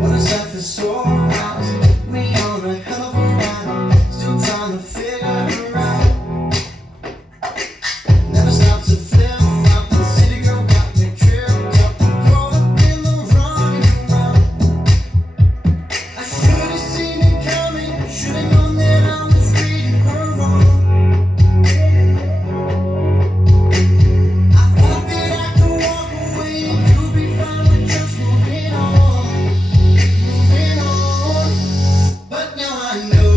What is that for so around? We on a hell of a ride, still trying to figure her out. Never stop to flip flop, the city girl got me tripped up, caught up in the running around. I should have seen it coming, should have known that I was reading her wrong. I thought that I could walk away and you'd be fine with just moving on. But now I know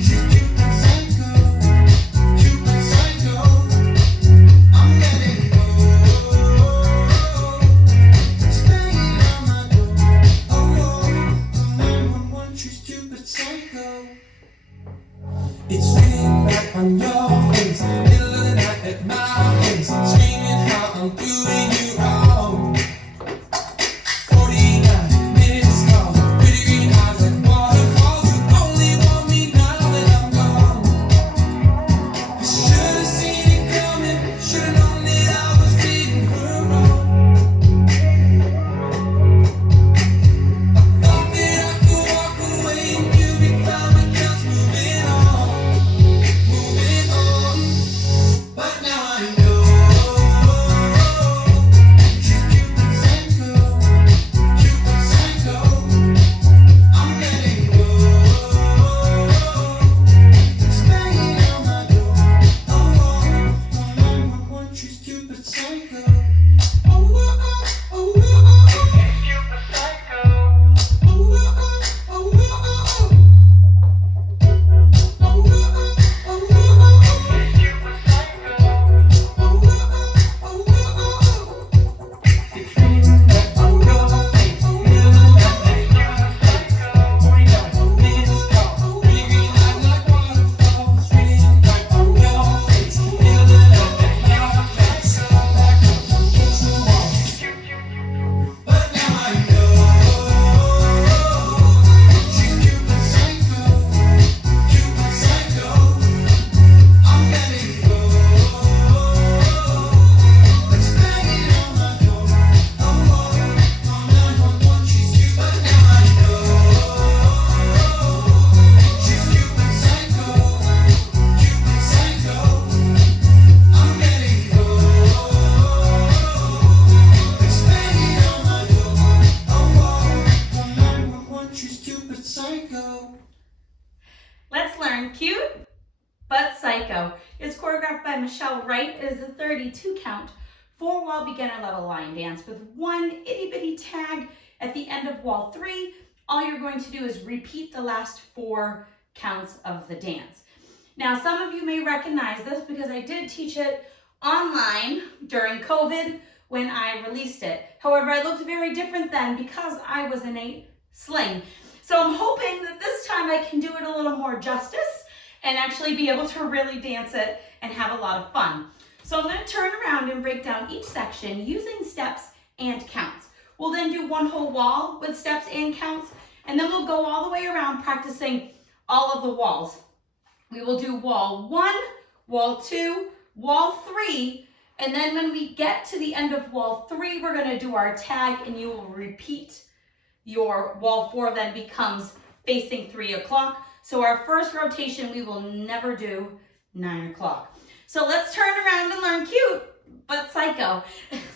she's Cupid psycho, Cupid psycho. I'm letting go. It's banging on my door. Oh, 911, she's Cupid psycho. It's written right on your face, middle of the night at my place, screaming how I'm doing you wrong. 49 minutes long, pretty green eyes like waterfalls. You only want me now that I'm gone. I should've seen it coming, should've known that I was reading her wrong. I thought that I could walk away and you'd be fine with just moving on. But now I know she's Cupid psycho, Cupid psycho. I'm letting go. It's banging on my door. Oh, 911, she's Cupid psycho. Oh, oh, oh, oh, oh, Cupid psycho. Oh, oh, oh, oh, oh, oh. Let's learn Cute but Psycho. It's choreographed by Wright. It is a 32 count, 4-wall beginner level line dance with one itty bitty tag at the end of wall 3. All you're going to do is repeat the last 4 counts of the dance. Now, some of you may recognize this because I did teach it online during COVID when I released it. However, I looked very different then because I was in a sling. So I'm hoping that this time I can do it a little more justice and actually be able to really dance it and have a lot of fun. So I'm going to turn around and break down each section using steps and counts. We'll then do one whole wall with steps and counts, and then we'll go all the way around practicing all of the walls. We will do wall 1, wall 2, wall 3, and then when we get to the end of wall 3, we're going to do our tag and you will repeat. Your wall 4 then becomes facing 3 o'clock. So our first rotation, we will never do 9 o'clock. So let's turn around and learn Cute but Psycho.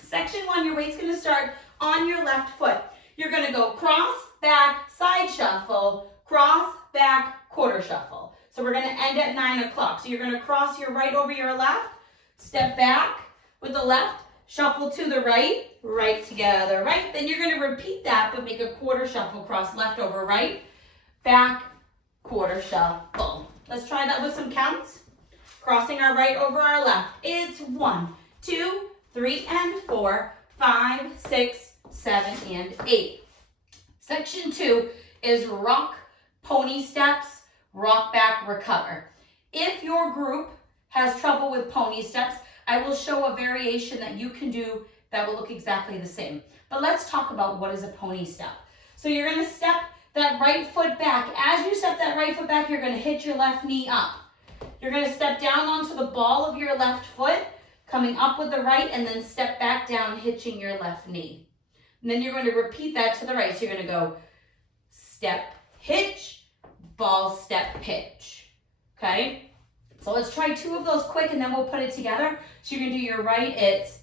Section 1, your weight's gonna start on your left foot. You're gonna go cross, back, side shuffle, cross, back, quarter shuffle. So we're gonna end at 9 o'clock. So you're gonna cross your right over your left, step back with the left, shuffle to the right, right together, right. Then you're going to repeat that, but make a quarter shuffle, cross left over right, back, quarter shuffle. Let's try that with some counts. Crossing our right over our left. It's 1, 2, 3, and 4, 5, 6, 7, and 8. Section 2 is rock, pony steps, rock back, recover. If your group has trouble with pony steps, I will show a variation that you can do that will look exactly the same. But let's talk about what is a pony step. So you're going to step that right foot back. As you step that right foot back, you're going to hit your left knee up. You're going to step down onto the ball of your left foot, coming up with the right, and then step back down, hitching your left knee. And then you're going to repeat that to the right. So you're going to go step, hitch, ball, step, hitch. Okay? So let's try 2 of those quick, and then we'll put it together. So you're going to do your right. It's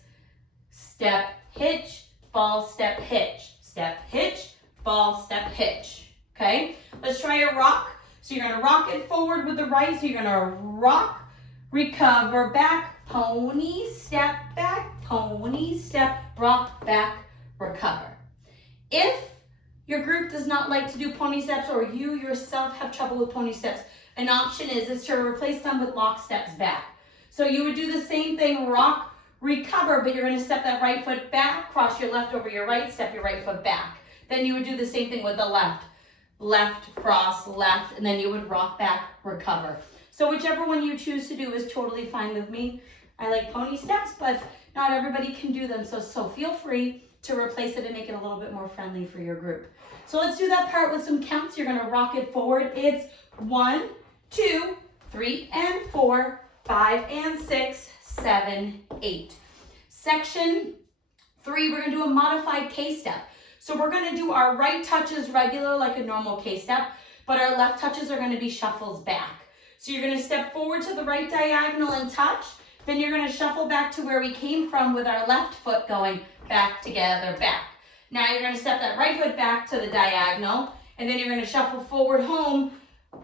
step, hitch, ball, step, hitch. Step, hitch, ball, step, hitch. Okay? Let's try a rock. So you're going to rock it forward with the right. So you're going to rock, recover, back, pony, step, back, pony, step, rock, back, recover. If your group does not like to do pony steps, or you yourself have trouble with pony steps, an option is to replace them with lock steps back. So you would do the same thing, rock, recover, but you're going to step that right foot back, cross your left over your right, step your right foot back. Then you would do the same thing with the left. Left, cross, left, and then you would rock back, recover. So whichever one you choose to do is totally fine with me. I like pony steps, but not everybody can do them. So feel free to replace it and make it a little bit more friendly for your group. So let's do that part with some counts. You're going to rock it forward. It's 1, 2, 3, and 4, 5, and 6, 7, 8. Section 3, we're going to do a modified K-step. So we're going to do our right touches regular like a normal K-step, but our left touches are going to be shuffles back. So you're going to step forward to the right diagonal and touch. Then you're going to shuffle back to where we came from with our left foot going back, together, back. Now you're going to step that right foot back to the diagonal, and then you're going to shuffle forward, home,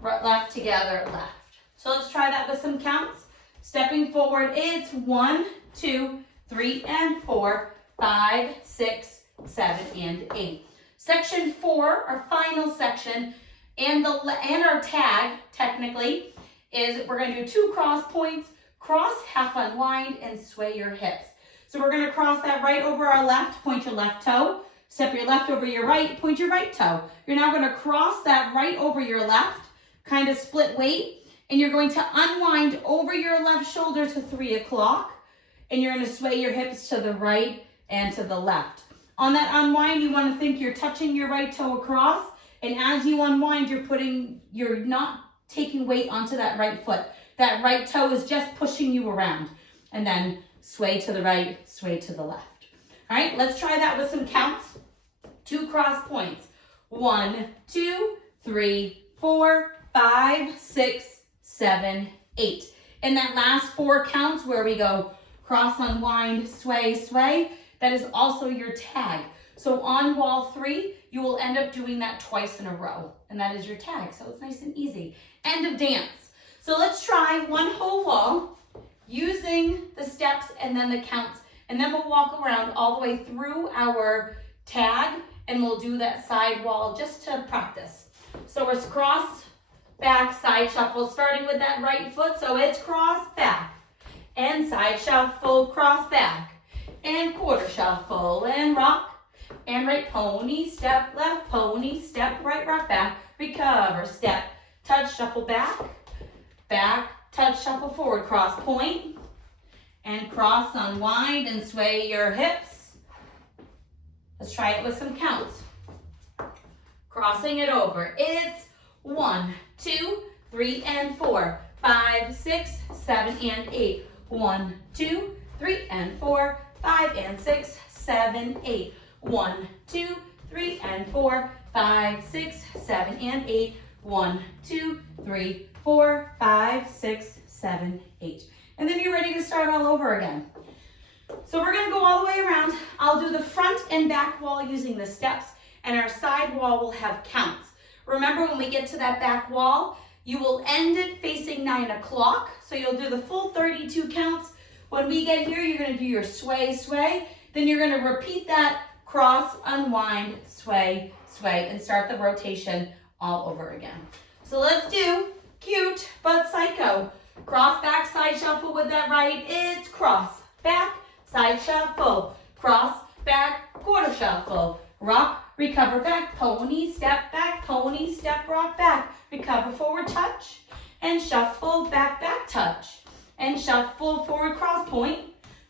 left, together, left. So let's try that with some counts. Stepping forward, it's 1, 2, 3, and 4, 5, 6, 7, and 8. Section 4, our final section, and our tag, technically, is we're going to do 2 cross points, cross, half unwind, and sway your hips. So we're going to cross that right over our left, point your left toe, step your left over your right, point your right toe. You're now going to cross that right over your left, kind of split weight, and you're going to unwind over your left shoulder to 3 o'clock, and you're going to sway your hips to the right and to the left. On that unwind, you want to think you're touching your right toe across, and as you unwind, you're not taking weight onto that right foot. That right toe is just pushing you around. And then sway to the right, sway to the left. All right, let's try that with some counts. 2 cross points. 1, 2, 3, 4, 5, 6, 7, 8. And that last 4 counts where we go cross, unwind, sway, sway, that is also your tag. So on wall 3, you will end up doing that twice in a row. And that is your tag. So it's nice and easy. End of dance. So let's try 1 whole wall using the steps and then the counts. And then we'll walk around all the way through our tag, and we'll do that side wall just to practice. So we're cross, back, side shuffle, starting with that right foot. So it's cross, back, and side shuffle, cross, back, and quarter shuffle, and rock, and right pony, step, left pony, step, right, rock, back, recover, step, touch, shuffle, back, back, touch, shuffle, forward, cross, point, and cross, unwind, and sway your hips. Let's try it with some counts. Crossing it over. It's 1, 2, 3, and 4, 5, 6, 7, and 8. 1, 2, 3, and 4, 5, and 6, 7, 8. 1, 2, 3, and 4, 5, 6, 7, and 8. 1, 2, 3, 4, 5, 6, 7, 8. And then you're ready to start all over again. So we're going to go all the way around. I'll do the front and back wall using the steps, and our side wall will have counts. Remember, when we get to that back wall, you will end it facing 9 o'clock. So you'll do the full 32 counts. When we get here, you're going to do your sway, sway. Then you're going to repeat that cross, unwind, sway, sway, and start the rotation all over again. So let's do cute but psycho. Cross, back, side shuffle with that right. It's cross, back, side shuffle, cross, back, quarter shuffle, rock, recover, back, pony, step, rock, back, recover, forward, touch, and shuffle, back, back, touch, and shuffle, forward, cross, point,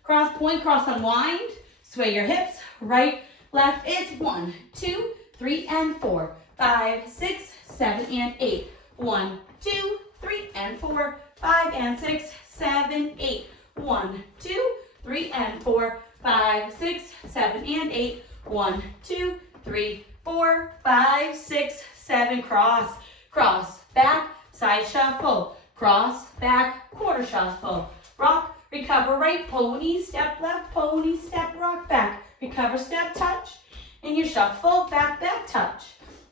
cross, unwind, sway your hips, right, left. It's 1, 2, 3, and 4, 5, 6, 7, and 8. 1, 2, 3, and 4, 5, and 6, 7, 8. 1, 2, 3 and 4, 5, 6, 7 and 8. 1, 2, 3, 4, 5, 6, 7. Cross, cross, back, side shuffle. Cross, back, quarter shuffle. Rock, recover, right, pony, step left, pony, step, rock, back. Recover, step, touch. And you shuffle, back, back, touch.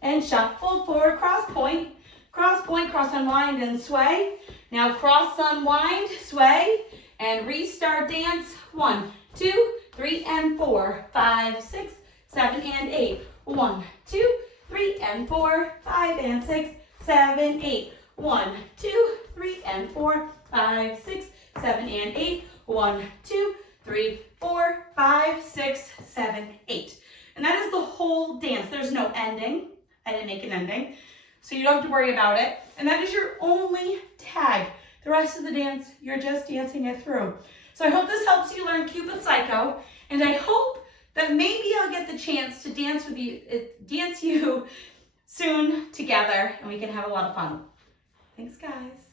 And shuffle, forward, cross, point, cross, unwind, and sway. Now cross, unwind, sway, and restart dance. 1, 2, 3, and 4, 5, 6, 7, and 8. 1, 2, 3, and 4, 5, and 6, 7, 8. 1, 2, 3, and 4, 5, 6, 7, and 8. 1, 2, 3, 4, 5, 6, 7, 8. And that is the whole dance. There's no ending. I didn't make an ending, so you don't have to worry about it. And that is your only tag. The rest of the dance, you're just dancing it through. So I hope this helps you learn Cupid Psycho, and I hope that maybe I'll get the chance to dance you soon together, and we can have a lot of fun. Thanks, guys.